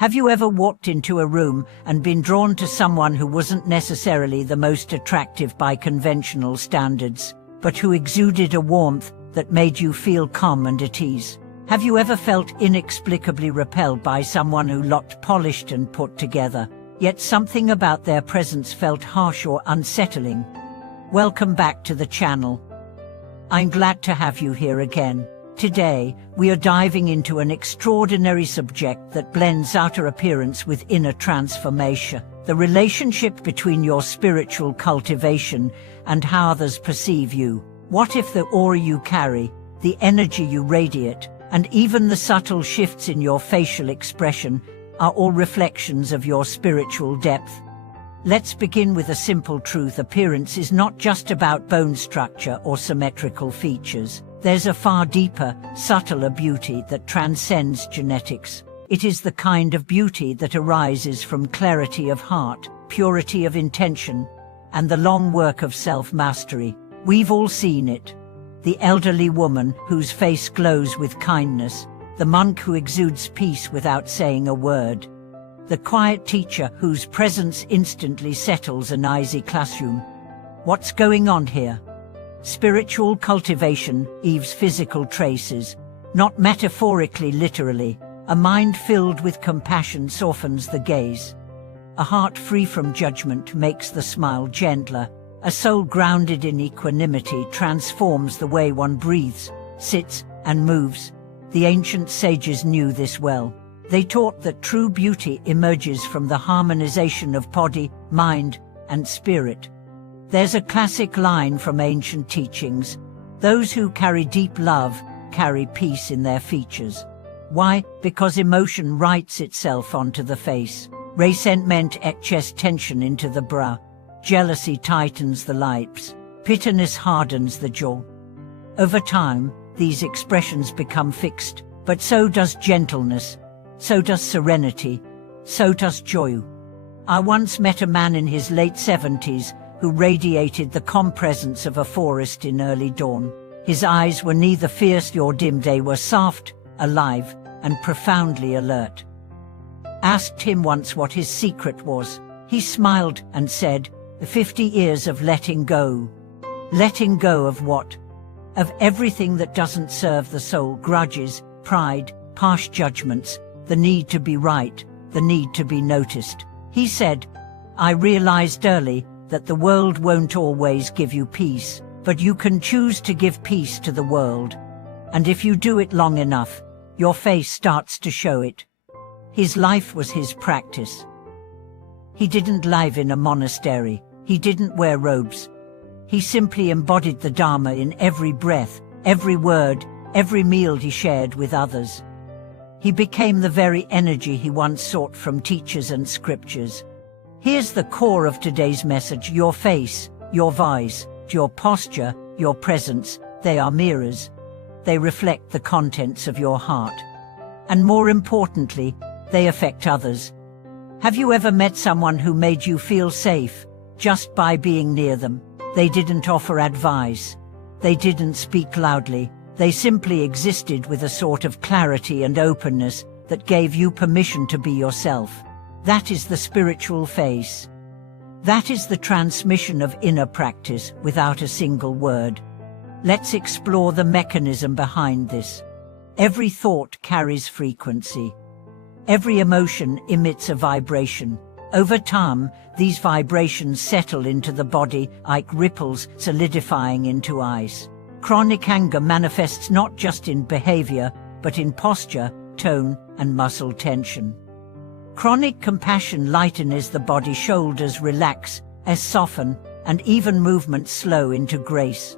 Have you ever walked into a room and been drawn to someone who wasn't necessarily the most attractive by conventional standards, but who exuded a warmth that made you feel calm and at ease? Have you ever felt inexplicably repelled by someone who looked polished and put together, yet something about their presence felt harsh or unsettling? Welcome back to the channel. I'm glad to have you here again. Today, we are diving into an extraordinary subject that blends outer appearance with inner transformation: the relationship between your spiritual cultivation and how others perceive you. What if the aura you carry, the energy you radiate, and even the subtle shifts in your facial expression are all reflections of your spiritual depth? Let's begin with a simple truth: appearance is not just about bone structure or symmetrical features. There's a far deeper, subtler beauty that transcends genetics. It is the kind of beauty that arises from clarity of heart, purity of intention, and the long work of self-mastery. We've all seen it. The elderly woman whose face glows with kindness, the monk who exudes peace without saying a word, the quiet teacher whose presence instantly settles an icy classroom. What's going on here? Spiritual cultivation leaves physical traces, not metaphorically, literally. A mind filled with compassion softens the gaze. A heart free from judgment makes the smile gentler. A soul grounded in equanimity transforms the way one breathes, sits, and moves. The ancient sages knew this well. They taught that true beauty emerges from the harmonization of body, mind, and spirit. There's a classic line from ancient teachings: those who carry deep love carry peace in their features. Why? Because emotion writes itself onto the face. Resentment etches tension into the brow. Jealousy tightens the lips. Bitterness hardens the jaw. Over time, these expressions become fixed, but so does gentleness, so does serenity, so does joy. I once met a man in his late 70s who radiated the calm presence of a forest in early dawn. His eyes were neither fierce nor dim, they were soft, alive, and profoundly alert. Asked him once what his secret was. He smiled and said, 50 years of letting go. Letting go of what? Of everything that doesn't serve the soul: grudges, pride, harsh judgments, the need to be right, the need to be noticed. He said, I realized early that the world won't always give you peace, but you can choose to give peace to the world. And if you do it long enough, your face starts to show it. His life was his practice. He didn't live in a monastery. He didn't wear robes. He simply embodied the Dharma in every breath, every word, every meal he shared with others. He became the very energy he once sought from teachers and scriptures. Here's the core of today's message: your face, your voice, your posture, your presence, they are mirrors. They reflect the contents of your heart. And more importantly, they affect others. Have you ever met someone who made you feel safe just by being near them? They didn't offer advice. They didn't speak loudly. They simply existed with a sort of clarity and openness that gave you permission to be yourself. That is the spiritual face. That is the transmission of inner practice without a single word. Let's explore the mechanism behind this. Every thought carries frequency. Every emotion emits a vibration. Over time, these vibrations settle into the body like ripples solidifying into ice. Chronic anger manifests not just in behavior, but in posture, tone, and muscle tension. Chronic compassion lightens the body, shoulders relax, as soften, and even movements slow into grace.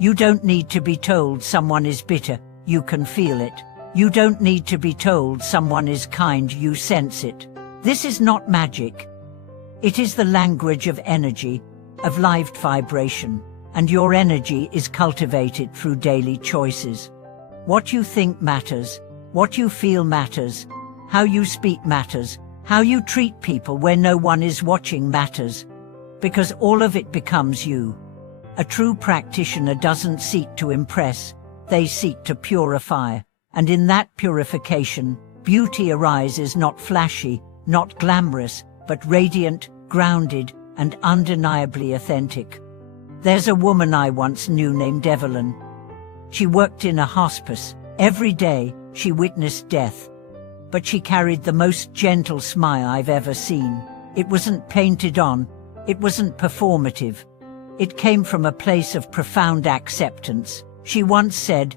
You don't need to be told someone is bitter, you can feel it. You don't need to be told someone is kind, you sense it. This is not magic. It is the language of energy, of lived vibration, and your energy is cultivated through daily choices. What you think matters, what you feel matters, how you speak matters, how you treat people when no one is watching matters, because all of it becomes you. A true practitioner doesn't seek to impress, they seek to purify, and in that purification, Beauty arises not flashy, not glamorous, but radiant, grounded, and undeniably authentic. There's a woman I once knew named Evelyn. She worked in a hospice. Every day, she witnessed death. But she carried the most gentle smile I've ever seen. It wasn't painted on. It wasn't performative. It came from a place of profound acceptance. She once said,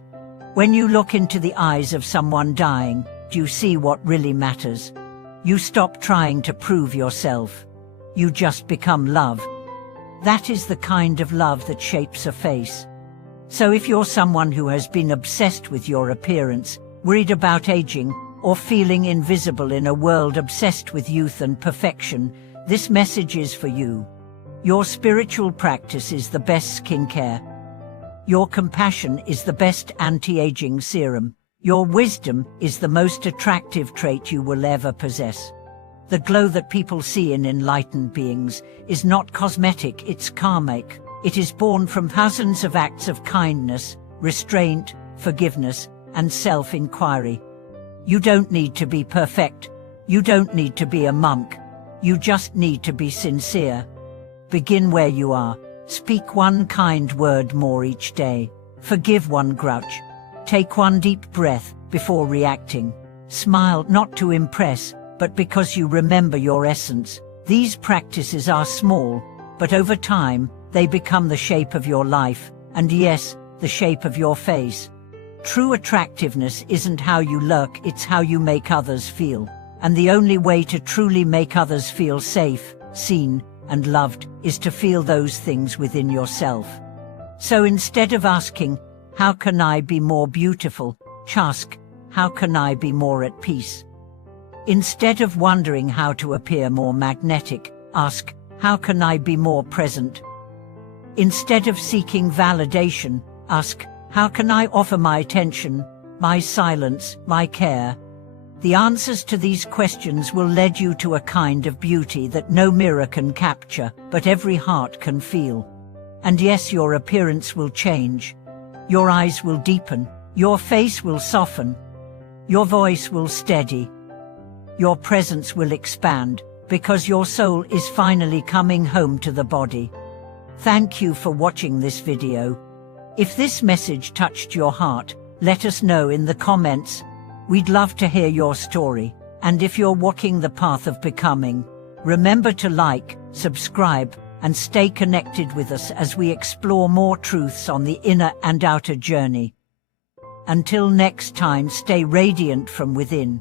"When you look into the eyes of someone dying, do you see what really matters? You stop trying to prove yourself. You just become love." That is the kind of love that shapes a face. So if you're someone who has been obsessed with your appearance, worried about aging, or feeling invisible in a world obsessed with youth and perfection, this message is for you. Your spiritual practice is the best skincare. Your compassion is the best anti-aging serum. Your wisdom is the most attractive trait you will ever possess. The glow that people see in enlightened beings is not cosmetic, it's karmic. It is born from thousands of acts of kindness, restraint, forgiveness, and self-inquiry. You don't need to be perfect. You don't need to be a monk. You just need to be sincere. Begin where you are. Speak one kind word more each day. Forgive one grudge. Take one deep breath before reacting. Smile not to impress, but because you remember your essence. These practices are small, but over time, they become the shape of your life, and yes, the shape of your face. True attractiveness isn't how you look, it's how you make others feel. And the only way to truly make others feel safe, seen, and loved is to feel those things within yourself. So instead of asking, "How can I be more beautiful?" ask, "How can I be more at peace?" Instead of wondering how to appear more magnetic, ask, "How can I be more present?" Instead of seeking validation, ask, "How can I offer my attention, my silence, my care?" The answers to these questions will lead you to a kind of beauty that no mirror can capture, but every heart can feel. And yes, your appearance will change. Your eyes will deepen, your face will soften, your voice will steady, your presence will expand, because your soul is finally coming home to the body. Thank you for watching this video. If this message touched your heart, let us know in the comments. We'd love to hear your story. And if you're walking the path of becoming, remember to like, subscribe, and stay connected with us as we explore more truths on the inner and outer journey. Until next time, stay radiant from within.